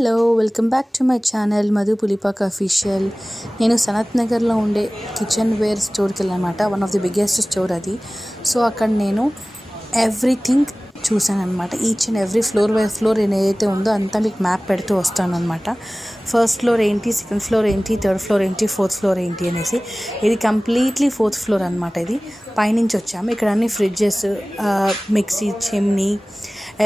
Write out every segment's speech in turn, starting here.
Hello welcome back to my channel Madhu Pulipaka official. నేను సనత్ నగర్లో ఉండే కిచెన్ వేర్ స్టోర్కి వెళ్ళానమాట. One of the biggest store అది. సో అక్కడ నేను ఎవ్రీథింగ్ చూసాను అనమాట. Each and every floor by floor ఏదైతే ఉందో అంతా మీకు మ్యాప్ పెడుతూ వస్తాను అనమాట. ఫస్ట్ ఫ్లోర్ ఏంటి, సెకండ్ ఫ్లోర్ ఏంటి, థర్డ్ ఫ్లోర్ ఏంటి, ఫోర్త్ ఫ్లోర్ ఏంటి అనేసి. ఇది కంప్లీట్లీ ఫోర్త్ ఫ్లోర్ అనమాట. ఇది పైనుంచి వచ్చాము. ఇక్కడ అన్ని fridges, mixie, chimney,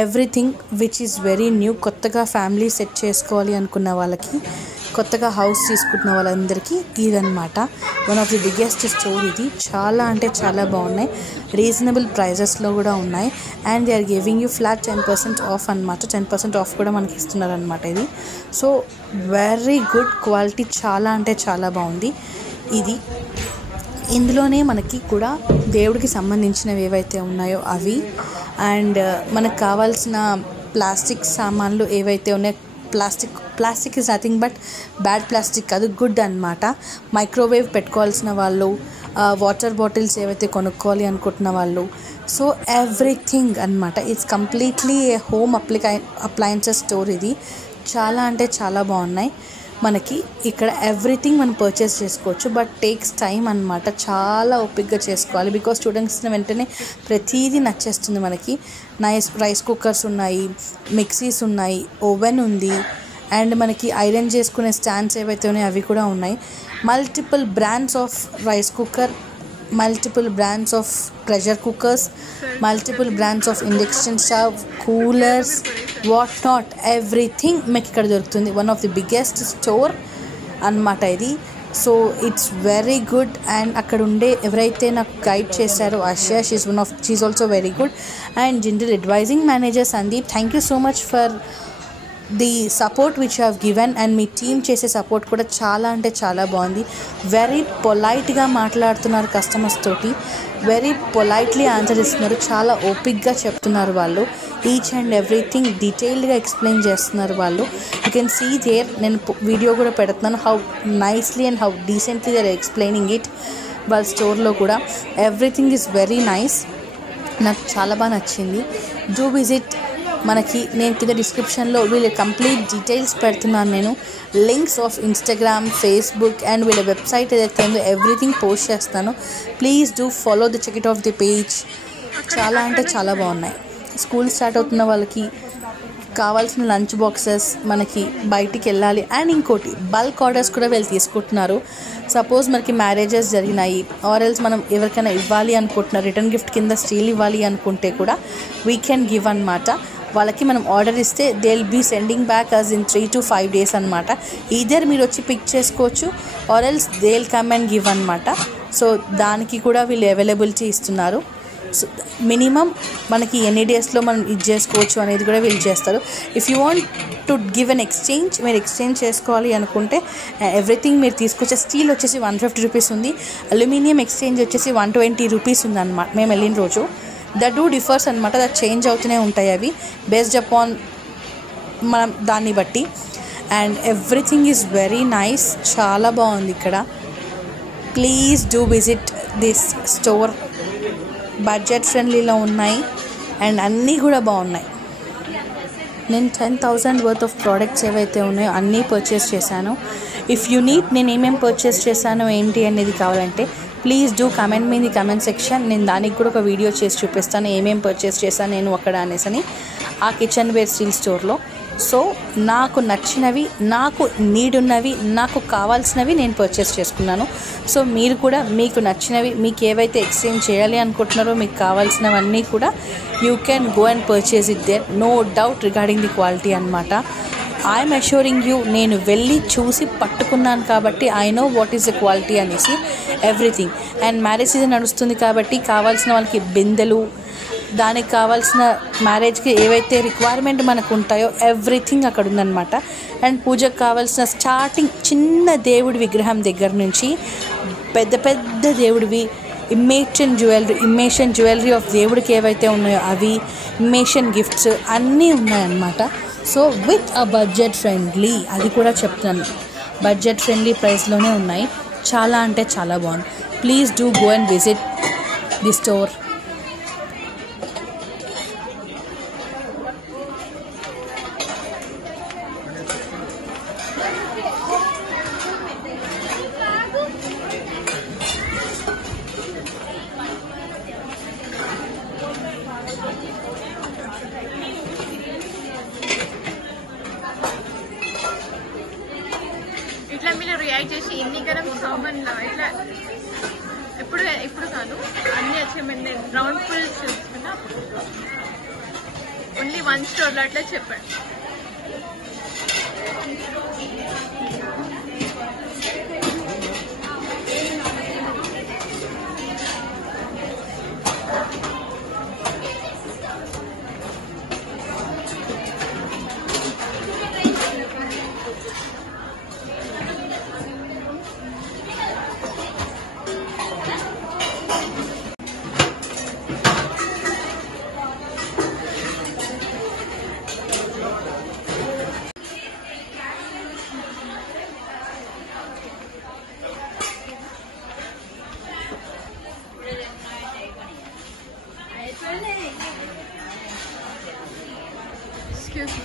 everything which is very new. కొత్తగా ఫ్యామిలీ సెట్ చేసుకోవాలి అనుకున్న వాళ్ళకి, కొత్తగా హౌస్ తీసుకుంటున్న వాళ్ళందరికీ ఇదన్నమాట. One of the biggest store ఇది. చాలా అంటే చాలా బాగున్నాయి. రీజనబుల్ ప్రైజెస్లో కూడా ఉన్నాయి. And they are giving you flat 10% off అనమాట. 10% ఆఫ్ కూడా మనకి ఇస్తున్నారు అనమాట ఇది. సో వెరీ గుడ్ క్వాలిటీ, చాలా అంటే చాలా బాగుంది ఇది. ఇందులోనే మనకి కూడా దేవుడికి సంబంధించినవి ఏవైతే ఉన్నాయో అవి, అండ్ మనకు కావాల్సిన ప్లాస్టిక్ సామాన్లు ఏవైతే ఉన్నాయో, plastic is nothing but bad plastic కాదు, గుడ్ అనమాట. మైక్రోవేవ్ పెట్టుకోవాల్సిన వాళ్ళు, వాటర్ బాటిల్స్ ఏవైతే కొనుక్కోవాలి అనుకుంటున్న వాళ్ళు, సో ఎవ్రీథింగ్ అనమాట. It's completely A home appliances store ఇది. చాలా అంటే చాలా బాగున్నాయి. మనకి ఇక్కడ ఎవ్రీథింగ్ మనం పర్చేస్ చేసుకోవచ్చు, బట్ టేక్స్ టైం అనమాట. చాలా ఓపిక్గా చేసుకోవాలి. బికాస్ స్టూడెంట్స్ వెంటనే ప్రతిదీ నచ్చేస్తుంది మనకి. రైస్ కుక్కర్స్ ఉన్నాయి, మిక్సీస్ ఉన్నాయి, ఓవెన్ ఉంది, అండ్ మనకి ఐరన్ చేసుకునే స్టాండ్స్ ఏవైతే ఉన్నాయో అవి కూడా ఉన్నాయి. Multiple brands of rice cooker, multiple brands of pressure cookers, multiple brands of induction stove, coolers, what not, everything మీకు ఇక్కడ దొరుకుతుంది. One of the biggest store అన్నమాట ఇది. So it's very good. And అక్కడ ఉండే ఎవరైతే నాకు గైడ్ చేశారో Asha, she also very good. And general advising manager Sandeep, thank you so much for the support which have given. And me team చేసే support కూడా చాలా అంటే చాలా బాగుంది. వెరీ పొలైట్గా మాట్లాడుతున్నారు కస్టమర్స్ తోటి, వెరీ పొలైట్లీ ఆన్సర్ ఇస్తున్నారు. చాలా ఓపిక్గా చెప్తున్నారు వాళ్ళు. ఈచ్ అండ్ ఎవ్రీథింగ్ డీటెయిల్డ్గా ఎక్స్ప్లెయిన్ చేస్తున్నారు వాళ్ళు. యూ కెన్ సీ దేర్, నేను వీడియో కూడా పెడుతున్నాను, how nicely and how decently they are explaining it. వాళ్ళ స్టోర్లో కూడా ఎవ్రీథింగ్ ఈజ్ వెరీ నైస్. నాకు చాలా బాగా నచ్చింది. Do visit. మనకి నేను కింద డిస్క్రిప్షన్లో వీళ్ళ కంప్లీట్ డీటెయిల్స్ పెడుతున్నాను. నేను links of Instagram, Facebook and వీళ్ళ వెబ్సైట్ ఏదైతే ఉందో ఎవ్రీథింగ్ పోస్ట్ చేస్తాను. Please do follow the check it of the page. చాలా అంటే చాలా బాగున్నాయి. స్కూల్ స్టార్ట్ అవుతున్న వాళ్ళకి కావాల్సిన లంచ్ బాక్సెస్, మనకి బయటికి వెళ్ళాలి. అండ్ ఇంకోటి, బల్క్ ఆర్డర్స్ కూడా వీళ్ళు తీసుకుంటున్నారు. సపోజ్ మనకి మ్యారేజెస్ జరిగినాయి, ఆర్ ఎల్స్ మనం ఎవరికైనా ఇవ్వాలి అనుకుంటున్నారు, రిటర్న్ గిఫ్ట్ కింద స్టీల్ ఇవ్వాలి అనుకుంటే కూడా వీ కెన్ గివ్ అనమాట. వాళ్ళకి మనం ఆర్డర్ ఇస్తే they will be sending back us in 3 to 5 days అనమాట. ఈదర్ మీరు వచ్చి పిక్ చేసుకోవచ్చు, or else they will come and give అనమాట. సో దానికి కూడా వీళ్ళు అవైలబిలిటీ ఇస్తున్నారు. సో మినిమం మనకి ఎన్ని డేస్లో మనం ఇది చేసుకోవచ్చు అనేది కూడా వీళ్ళు చేస్తారు. If you want to give an exchange, మీరు ఎక్స్చేంజ్ చేసుకోవాలి అనుకుంటే ఎవ్రీథింగ్ మీరు తీసుకొచ్చే స్టీల్ వచ్చేసి 150 రూపీస్ ఉంది, అల్యూమినియం ఎక్స్చేంజ్ వచ్చేసి 120 రూపీస్ ఉందన్నమాట. మేము వెళ్ళిన రోజు దట్ డూ డిఫర్స్ అనమాట. దట్ చేంజ్ అవుతూనే ఉంటాయి అవి బేస్డ్ అపాన్ మనం దాన్ని బట్టి. And everything is very nice. చాలా బాగుంది ఇక్కడ. Please do visit this store. Budget ఫ్రెండ్లీలో ఉన్నాయి అండ్ అన్నీ కూడా బాగున్నాయి. నేను 10,000 వర్త్ ఆఫ్ ప్రోడక్ట్స్ ఏవైతే ఉన్నాయో అన్నీ పర్చేస్ చేశాను. ఇఫ్ యూ నీడ్ నేను ఏమేమి పర్చేస్ చేశాను ఏంటి అనేది కావాలంటే please do comment me in the comment section. నేను దానికి కూడా ఒక వీడియో చేసి చూపిస్తాను ఏమేమి పర్చేస్ చేశాను నేను అక్కడ అనేసి ఆ కిచెన్ వేర్ స్టీల్ స్టోర్లో. సో నాకు నచ్చినవి, నాకు నీడ్ ఉన్నవి, నాకు కావాల్సినవి నేను పర్చేస్ చేసుకున్నాను. సో మీరు కూడా మీకు నచ్చినవి, మీకు ఏవైతే ఎక్స్చేంజ్ చేయాలి అనుకుంటున్నారో, మీకు కావాల్సినవన్నీ కూడా you can go and purchase it there. No doubt regarding the quality అనమాట. ఐఎమ్ అష్యూరింగ్ యూ, నేను వెళ్ళి చూసి పట్టుకున్నాను కాబట్టి I know what is the quality అనేసి ఎవ్రీథింగ్. అండ్ మ్యారేజ్ సీజన్ నడుస్తుంది కాబట్టి కావాల్సిన వాళ్ళకి బిందెలు, దానికి కావాల్సిన మ్యారేజ్కి ఏవైతే రిక్వైర్మెంట్ మనకు ఉంటాయో ఎవ్రీథింగ్ అక్కడ ఉందన్నమాట. అండ్ పూజకు కావాల్సిన స్టార్టింగ్ చిన్న దేవుడి విగ్రహం దగ్గర నుంచి పెద్ద పెద్ద దేవుడివి, ఇమేషన్ జ్యువెలరీ ఆఫ్ దేవుడికి ఏవైతే ఉన్నాయో అవి, ఇమేషన్ గిఫ్ట్స్ అన్నీ ఉన్నాయన్నమాట. So with a budget friendly, అది కూడా చెప్తాను, బడ్జెట్ ఫ్రెండ్లీ ప్రైస్లోనే ఉన్నాయి. చాలా అంటే చాలా బాగుంది. Please do go and visit the store. ఇట్లా మీరు రియాక్ట్ చేసి ఎన్ని గరం కామన్ ఇట్లా ఇప్పుడు కాదు అన్ని అచీవ్మెంట్ రౌండ్ ఫుల్ చూసుకున్నా ఓన్లీ 1 స్టోర్లో అట్లా చెప్పండి. Excuse me.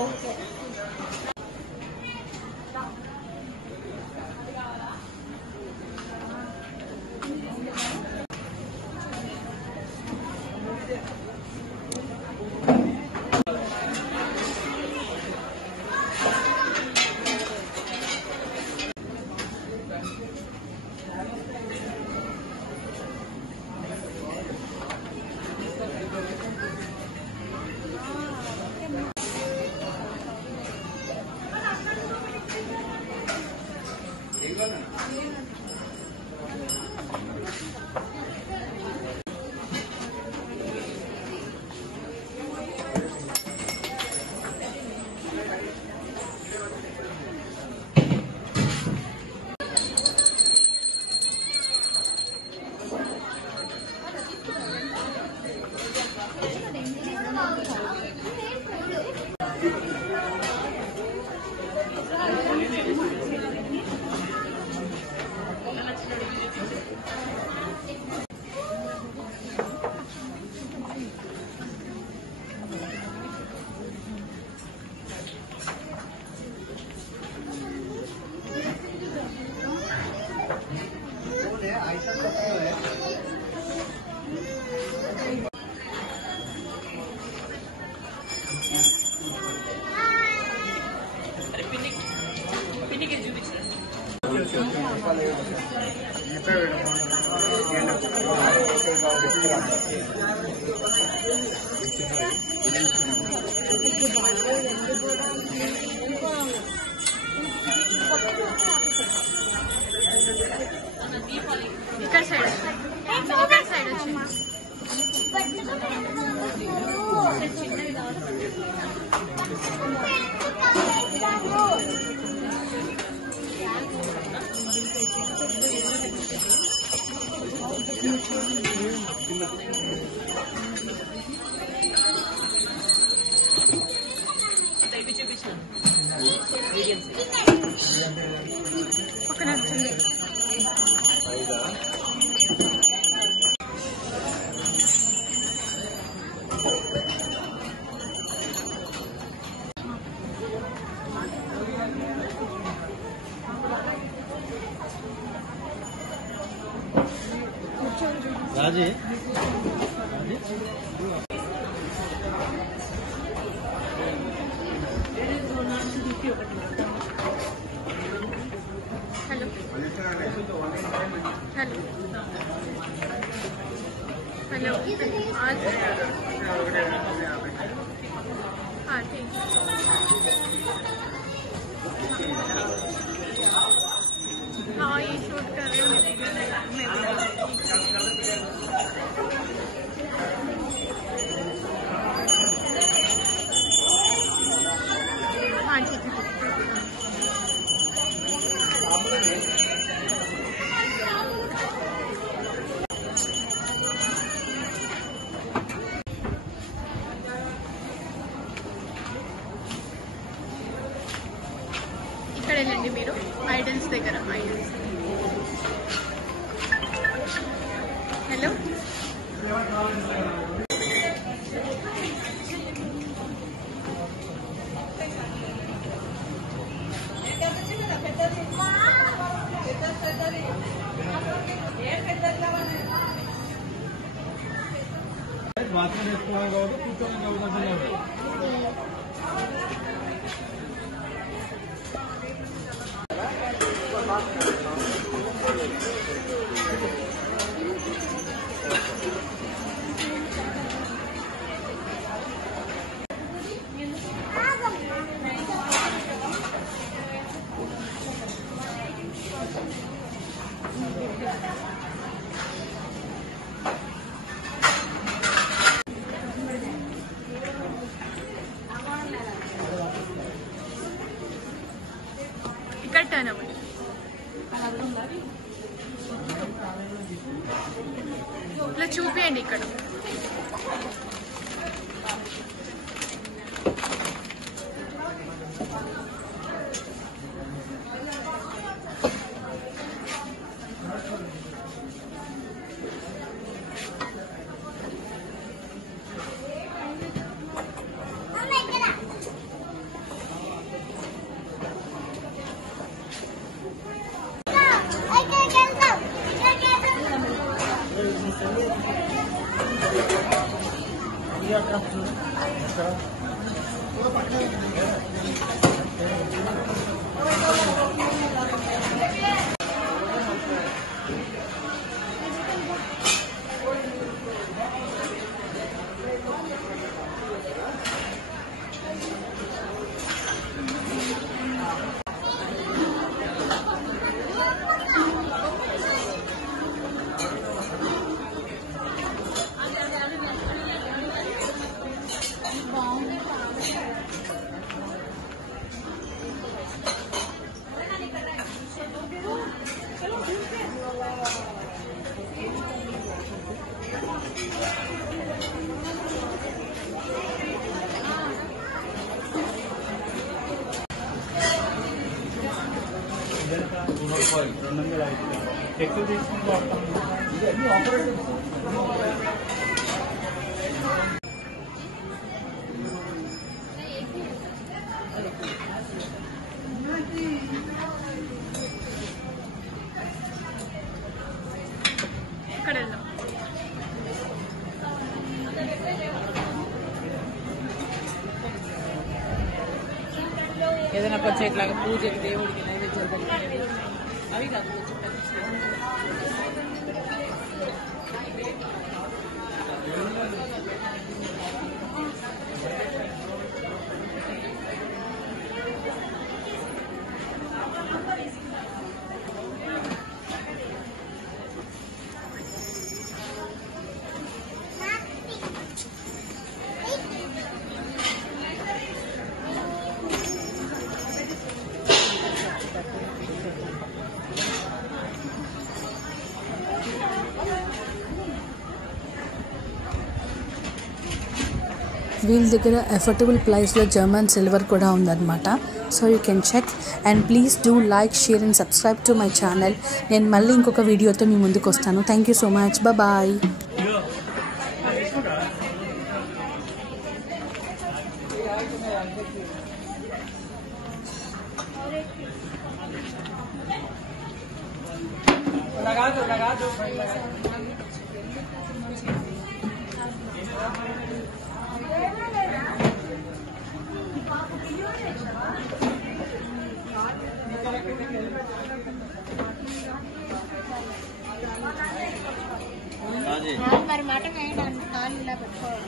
Okay. ఇక్కడ సైడ్ వచ్చింది. పక్కన వచ్చింది. రాజీ हेलो हेलो हेलो आज हाँ ठीक हाँ ये शूट कर रहे हो हाँ ठीक है ఇక్కడ వెళ్ళండి మీరు ఐడల్స్ దగ్గర ఐడల్స్ బాత్రూమ్ వేసుకోవాలి కాబట్టి కూర్చొని చదువుకుంటున్నారు. ఇక్కడ టర్న్ అవ్వండి. ఇట్లా చూపియండి ఇక్కడ. ఎక్కువ తీసుకుంటూ ఇక్కడ వెళ్దాం. ఏదైనా కొంచెం ఇట్లాగా పూజకి దేవుడికి నైవేద్యాలు అవి కాదు కొంచెం వీళ్ళ దగ్గర అఫోర్డబుల్ ప్రైస్లో జర్మన్ సిల్వర్ కూడా ఉందన్నమాట. So you can check and please do like, share and subscribe to my channel. నేను మళ్ళీ ఇంకొక వీడియోతో మీ ముందుకు వస్తాను. Thank you so much. Bye. మరి మాట కాళ్ళు ఇలా పెట్టుకోవాలి.